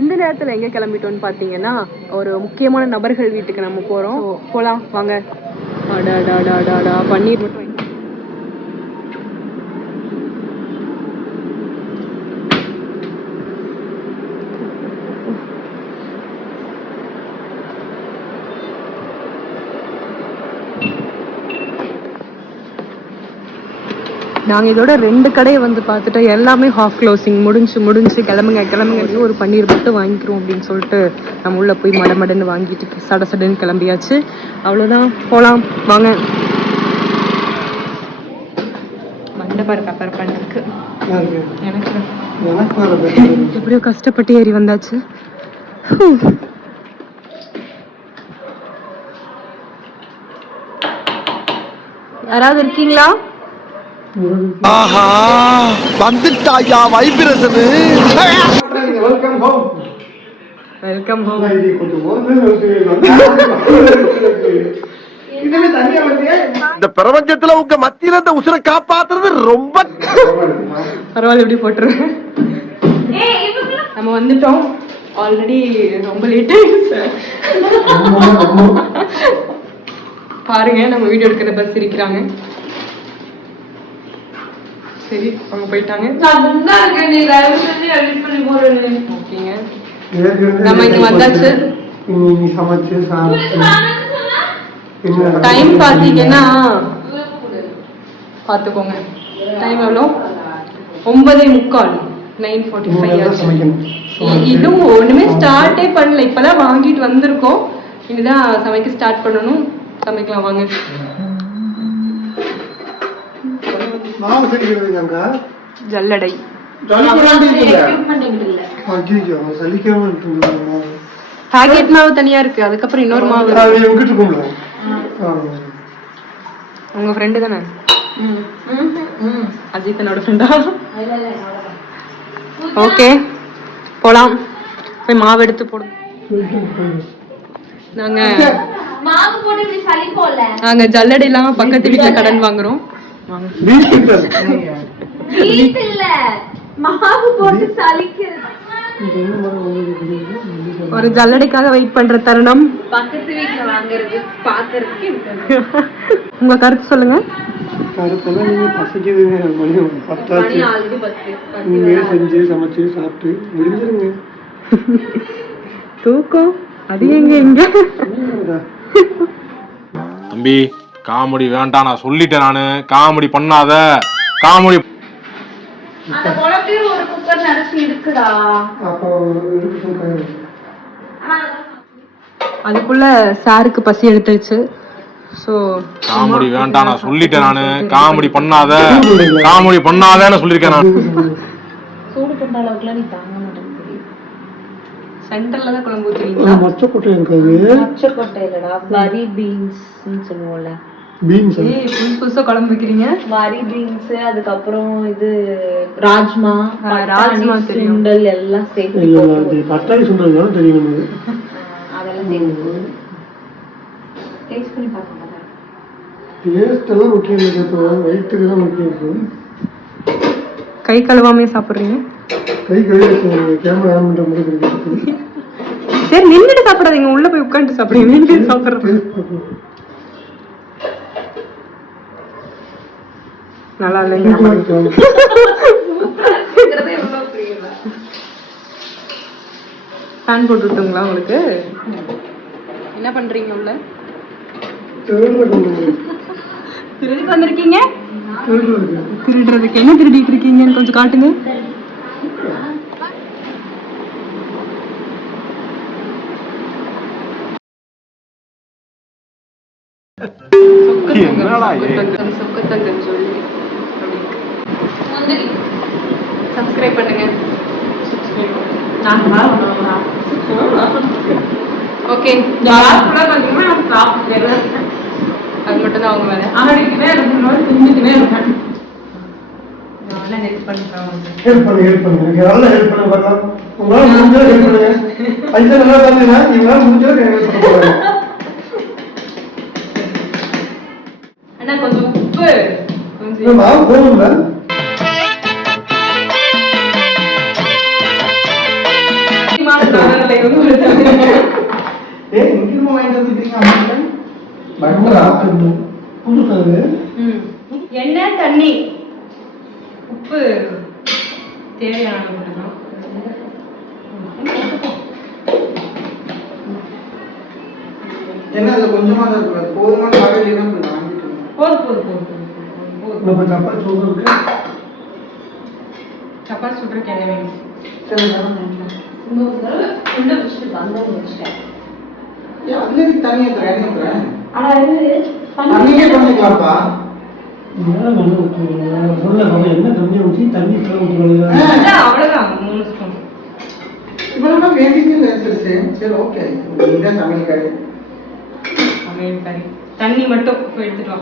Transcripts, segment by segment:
இந்த நேரத்தில் எங்கே கிளம்பிட்டோம்னு பார்த்தீங்கன்னா ஒரு முக்கியமான நபர்கள் வீட்டுக்கு நம்ம போகிறோம். போகலாம் வாங்க. அடாடாடாடாடா பன்னீர் மட்டும் நாங்கள் இதோட 2 கடையை வந்து பார்த்துட்டு எல்லாமே ஹாஃப் க்ளோசிங் முடிஞ்சு கிளம்புங்க ஒரு பன்னீர் மட்டும் வாங்கிக்கிறோம் அப்படின்னு சொல்லிட்டு நம்ம உள்ளே போய் மடன்னு வாங்கிட்டு சடன்னு கிளம்பியாச்சு. அவ்வளோதான், போகலாம் வாங்க. மண்டபார் பெப்பர் பண்ணிருக்கு எனக்கு எப்படியோ கஷ்டப்பட்டு ஏறி வந்தாச்சு. யாராவது இருக்கீங்களா? ஆஹா வந்துட்டாயா வைப்ரேஷன். Welcome home. இந்த பிரபஞ்சத்துல உங்க மத்தியில இந்த உசுரை காப்பாத்துறது ரொம்ப பரவாயில்ல, எப்படி போட்டுருவேன். நம்ம வந்துட்டோம் ஆல்ரெடி, ரொம்ப லேட் பாருங்க. நம்ம வீடியோ எடுக்கிற பஸ் இருக்கிறாங்க. சரி அவங்க போயிட்டாங்க. ஓகேங்க, நம்ம இங்க வந்தாச்சு. டைம் பாத்தீங்கன்னா பாத்துக்கோங்க, டைம் எவ்வளோ? 9:45, 9:45 ஆச்சு. இதுவும் ஒண்ணுமே ஸ்டார்ட்டே பண்ணல, இப்பதான் வாங்கிட்டு வந்திருக்கோம். இனிதான் சமைக்க ஸ்டார்ட் பண்ணணும். சமைக்கலாம் வாங்க. ஜல்லடை பாக்கெட் மாவு தனியா இருக்கு, அதுக்கப்புறம் இன்னொரு மாவு. உங்க ஃப்ரெண்டு தானே அஜித்? என்னோட ஃப்ரெண்டா? ஓகே போலாம், போய் மாவு எடுத்து போடும். நாங்க ஜல்லடை இல்லாம பக்கத்து வீட்டுல கடன் வாங்குறோம். ஒரு ஜல்லடைக்காக வெயிட் பண்ற தருணம். பக்கத்து வீட்டுல வாங்குறது பாக்குறதுக்கு. உங்க கருத்து சொல்லுங்க. கருத்தெல்லாம் நீங்க பசிக்குதுங்க, மணி 10 நீங்க செஞ்சு சமைச்சு சாப்பிட்டு முடிஞ்சிருங்க. தூக்கம் அது எங்க தம்பி, காமெடி வேண்டாம், நான் சொல்லிட்டேன். நானு காமெடி பண்ணாத, காமெடி. அதுக்குள்ள சாருக்கு பசி எடுத்துருச்சு. சோ காமெடி வேண்டாம், நான் சொல்லிட்டேன். நானு காமெடி பண்ணாத, காமெடி பண்ணாதன்னு சொல்லிருக்கேன். நான் சூடு பண்ற அளவுக்குலாம் நீ தாங்க மாட்டேங்குது. சென்டர்ல தான் குழம்பு ஊத்துறீங்களா? மொச்சக்கொட்டை இருக்காது. மொச்சக்கொட்டை இல்லடா, வரி பீன்ஸ்னு சொல்லுவோம்ல. பீன்ஸ். புதுசா குழம்பு வைக்கிறீங்க. வரி பீன்ஸ், அதுக்கப்புறம் இது ராஜ்மா தெரியும். சுண்டல் எல்லாம் சேர்த்து போட்டு. பட்டாணி சுண்டல் தான் தெரியும். அதெல்லாம் சேர்த்து டேஸ்ட் பண்ணி பார்க்கணும். டேஸ்ட் எல்லாம் முக்கியம் இல்லை, இப்போ வயிற்றுக்கு தான் முக்கியம். கை கழுவாமே சாப்பிடுறீங்க? கை கழுவி கேமரா ஆன் பண்ற மாதிரி இருக்கு. சரி நின்னுட்டு சாப்பிடாதீங்க, உள்ள போய் உட்கார்ந்து சாப்பிடுங்க. நின்னுட்டு சாப்பிடுறது நல்லா இல்லைங்க. ஃபேன் போட்டு விட்டுங்களா உங்களுக்கு? என்ன பண்றீங்க உள்ள? திருடி வந்திருக்கீங்க. திருடுறதுக்கு என்ன திருடிட்டு இருக்கீங்கன்னு கொஞ்சம் காட்டுங்க. சொக்கத்தங்கன்னு சொல்லி சப்ஸ்கிரைப் பண்ணுங்க. ஓகே, அது மட்டும் தான் அவங்க வேலை. ஆடிக்கிட்டே இருக்கணும், செஞ்சுக்கிட்டே இருக்கேன். ஹெல்ப் பண்ணுங்க. நல்லா ஹெல்ப் பண்ணுங்க. பார்க்கலாம் உங்களால முடிஞ்சா ஹெல்ப் பண்ணுங்க. பைசா நல்லா தந்தீங்கன்னா நீங்களால முடிஞ்சா ஹெல்ப் பண்ணுங்க. அண்ணா கொஞ்சம் உப்பு மாவு போதும்ல. மாட்டேன் வந்து ஏய் முக்கியமா வாங்கிட்டு வந்துட்டீங்க அம்மா பட்டரா புதுசா அது எண்ணெய் தண்ணி உப்பு தேவையான மட்டும்தான். என்ன அது கொஞ்சமா தான் இருக்கு போதுமான காலையில தான் வாங்கிட்டு போதும் போதும் போதும் நம்ம சப்பாத்தி சூடுக்கு சப்பாத்தி சுடுறதுக்கு என்ன வேணும்? சரி இன்னொரு தடவை உண்டை வச்சுட்டு வந்தேன்னு வச்சுட்டேன். ஏன் அதுல தனியா தரேன் தரேன் ஆனா இது அன்னைக்கே பண்ணிக்கலாம்ப்பா அவ்வளவுதான் 3 ஸ்பூன். இவ்வளவுதான் வேண்டியது இல்லை சரி ஓகே இந்த சமையல் கறி சமையல் கறி தண்ணி மட்டும் இப்போ எடுத்துட்டு வா.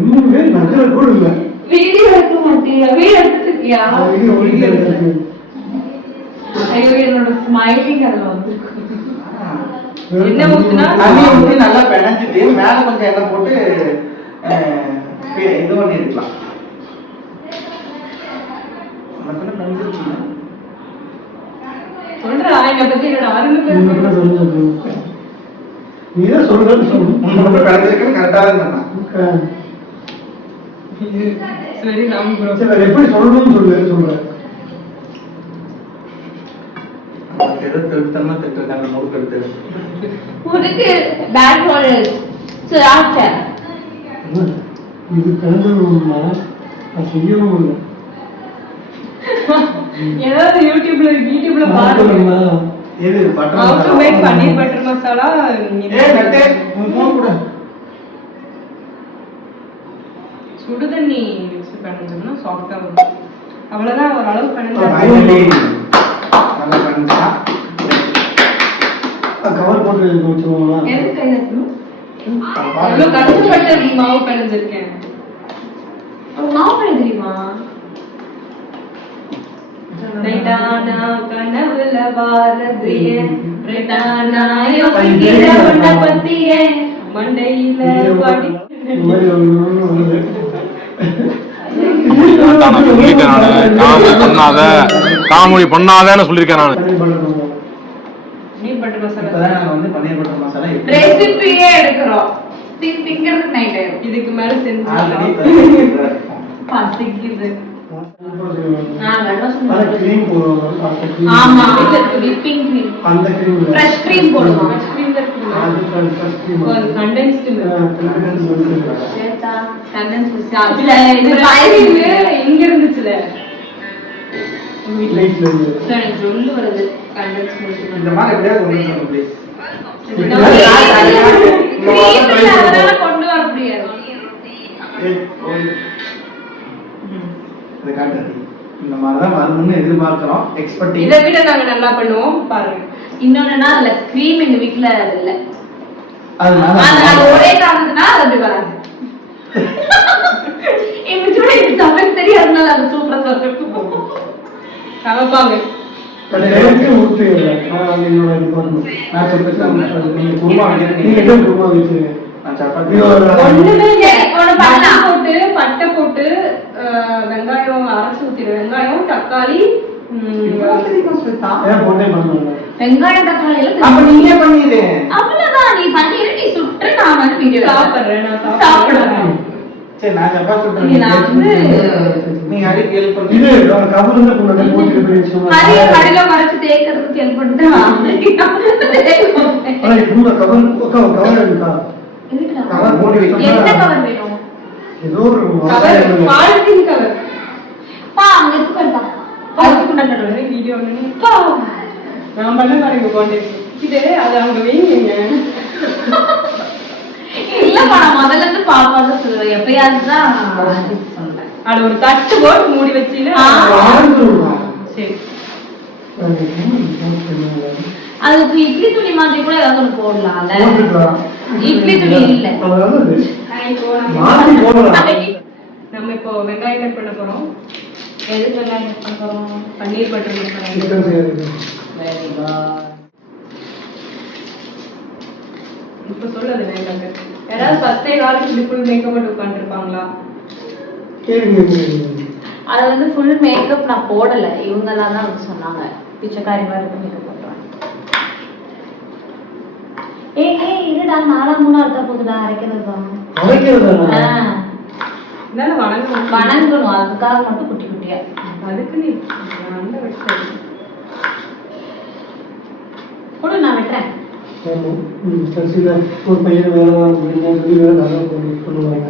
இன்னுமே நகர கூட இல்லை வீடியோ எடுக்க மாட்டியா? வீடியோ எடுத்துருக்கியா? ஐயோ என்னோட ஸ்மைலிங் அதுல வந்துருக்கு. என்ன ஊத்துனா தண்ணி ஊற்றி நல்லா பிணைஞ்சிட்டு மேல கொஞ்சம் எண்ணெய் போட்டு இது பண்ணி இருக்கலாம் சொல்ற என்னை பத்தி என்னோட அருமை பேர் நீதான் சொல்றது கரெக்டா தான் சரி ராம் ப்ரோ எப்படி சொல்லணும்னு சொல்றேன் திருத்தமா திட்டுறாங்க முறுக்கெடுத்து உனக்கு பேட் பால் சாப்பிட்ட இது கலந்துருமா செய்யணும் இல்லை ஏதாவது யூடியூப்ல பாருங்க. எது How to make paneer butter masala. சுடு தண்ணி யூஸ் பண்ணோம்னா சாஃப்ட்டா வரும். அவ்வளவுதான் ஒரு அளவு பண்ணா கவர் போட்டு வச்சுருவோமா எதுக்கு கையில இருக்கணும்? அவ்வளவு கஷ்டப்பட்டு மாவு பிணைஞ்சிருக்கேன். மாவு பண்ண தெரியுமா? ரைட்டானா கனவுல வாரதியே ரைட்டானா யோசிக்கிற உன்னை பத்தியே மண்டையில படி சொல்லிட்டேன் நானு காமெடி பண்ணாதேன்னு சொல்லியிருக்கேன் நானு. பன்னீர் பட்டர் மசாலா பன்னீர் பட்டர் மசாலா ரெசிபியே எடுக்கிறோம். திங்கிறது நைட் ஆயிடும். இதுக்கு மேல செஞ்சு பசிக்குது. கிரீம் போடுவோம் ஆமா விப்பிங் கிரீம் அந்த கிரீம் ஃப்ரெஷ் கிரீம் போடுவோம். ஒரு கண்டென்ஸ்ட் மில்க் சேத்தா கண்டென்ஸ் இல்ல இது லைவ்ல இங்க இருந்துச்சுல லைட்ல இருந்து எனக்கு சொல்லு வருது கண்டென்ஸ் மில்க் இந்த மாதிரி எப்படியா கொண்டு வரணும் ப்ளீஸ் கொண்டு வர முடியாது. இத காட்டு இந்த மாதிரி தான் வரணும்னு எதிர்பார்க்கிறோம் எக்ஸ்பெக்டிங் இதை விட நாங்க நல்லா பண்ணுவோம் பாருங்க. இன்னொன்னா அதுல ஸ்கிரீம் எங்க வீட்ல இல்ல. அதனால ஒரே காரணத்தினா அது அப்படி வராது. எங்க கூட சமைக்க தெரியாதனால அது சூப்பரா சமைப்போம். சமைப்பாங்க. எனக்கு ஊத்து நான் என்னோட டிபார்ட்மெண்ட் நான் சொல்றேன் நீங்க குருமா நீங்க என்ன குருமா வச்சிருக்கீங்க நான் சப்பாத்தி ஒண்ணுமே இல்ல. பட்டை போட்டு வெங்காயம் அரைச்சு ஊத்திடு. வெங்காயம் தக்காளி ஏன் போட்டே பண்ணுங்க வெங்காயம் தக்காளி எல்லாம் அப்ப நீங்க பண்ணிடு அவ்வளவுதான். நீ பண்ணிரு, நீ சுட்டு, நான் வந்து வீடியோ சாப்பிடுறேன். நான் சாப்பிடுறேன். சரி நான் சப்பாத்தி நான் வந்து நீங்க யாருக்கு ஹெல்ப் பண்ணுங்க இது கபுல கொண்டு போட்டு பேசுவோம் ஹரிய கடையில மறைச்சு தேய்க்கிறதுக்கு ஹெல்ப் பண்ணிட்டு ஆனா இந்த கபல் கவர் இருக்கா கவர் போட்டு வைக்கணும். எந்த கவர் வேணும்? ஏதோ ஒரு பாலித்தீன் கவர் பா அங்க இருக்கு கண்டா பாத்து கொண்டாடுறேன் வீடியோ பா நான் பண்ண பாருங்க கான்டெக்ட் இது அது அவங்க வைங்க. இல்லப்பா நான் முதல்ல இருந்து பாப்பாத சொல்லுவேன். எப்பயாவது தான் சொன்னேன். அது ஒரு தட்டு போட்டு மூடி வச்சீங்கன்னா சரி. அதுக்கு இட்லி துணி மாதிரி கூட ஏதாவது ஒன்று போடலாம்ல. இட்லி துணி இல்ல. நம்ம இப்போ வெங்காயம் கட் பண்ண போறோம். எதுக்கு வெங்காயம் கட் பண்ண போறோம்? Paneer butter masala. Very good. இப்ப சொல்லது வேண்டாங்க. யாராவது 10 நாளைக்கு இப்படி ஃபுல் மேக்கப் போட்டு உட்காந்துருப்பாங்களா? அது வந்து ஃபுல் மேக்கப் நான் போடல, இவங்கெல்லாம் தான் வந்து சொன்னாங்க பிச்சைக்காரி மாதிரி இருக்கு மேக்கப் போடுறாங்க. ஏய் இருடா, 4 அர்த்தம் போகுதா அரைக்கிறதா? வணங்கணும், அதுக்காக மட்டும் குட்டி குட்டியா. அதுக்கு நீ அந்த வெட்டுறேன் கூட நான் வெட்டுறேன். ஒரு பையன் வேலை அப்படின்னு சொல்லி வேலை நல்லா பண்ணுவாங்க.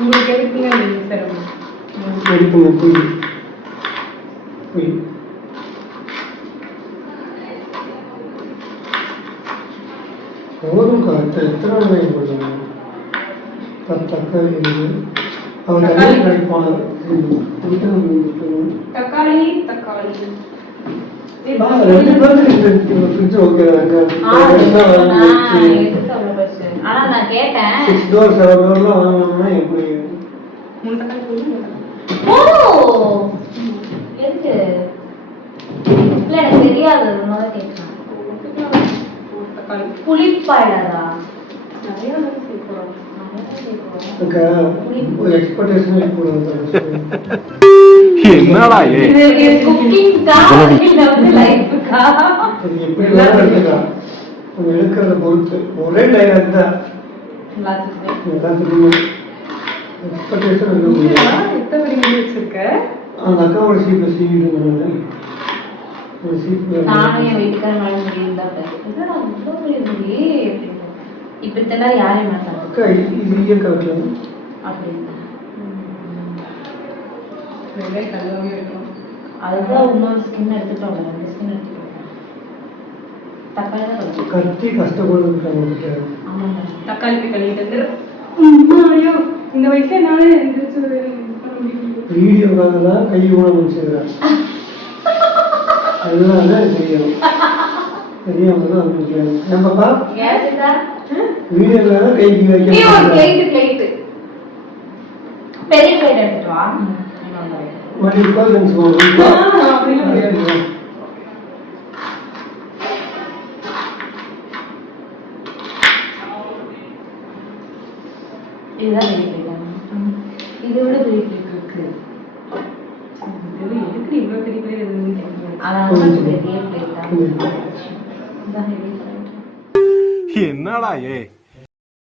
உங்களுக்கு எதுக்குங்க சார் போதும் கரெக்டாக எத்தனை வேலை போடுறாங்க. தக்காளி அவன் தக்காளி கடைக்கு போனார். தக்காளி தக்காளி 2 பேருக்கு ஃப்ரிட்ஜ் ஓகே. ஆனா நான் கேட்டேன் 6 டோர் 7 டோர்லாம் வாங்கணும்னா எப்படி? ஓ எதுக்கு இல்ல எனக்கு தெரியாது, அதனால கேட்கிறேன். புளிப்பாயிடாதா? என்னடா எடுக்கிறத பொறுத்து ஒரே டைலாக் தான் அந்த அக்காவோட சீட்ல சீவிட்டு நானும் என் வீட்டுக்கார இப்ப இத்தனை யாரையும் மாட்டாங்க இது இயற்கை அதுதான் இன்னொரு ஸ்கின் எடுத்துட்டோம், 2 ஸ்கின் எடுத்துட்டோம். தக்காளி தான் கத்தி கஷ்டப்படுறாங்க. ஆமாங்க, தக்காளி போய் கழுவிட்டு இந்த வயசுல என்னால வீடியோக்காக தான் கை ஊனம் செய்கிறார். அதனால தெரியும் தெரியாம தான் ஏன்ப்பா வீடியோக்காக கைக்கு வைக்க பெரிய பிளேட் எடுத்துட்டு வா. இதுதான் பெரிய பிளேட். இதை விட பெரிய பிளேட் இருக்கு. எதுக்கு இவ்வளவு பெரிய பெரிய அதான் பெரிய பிளேட் தான். என்னடா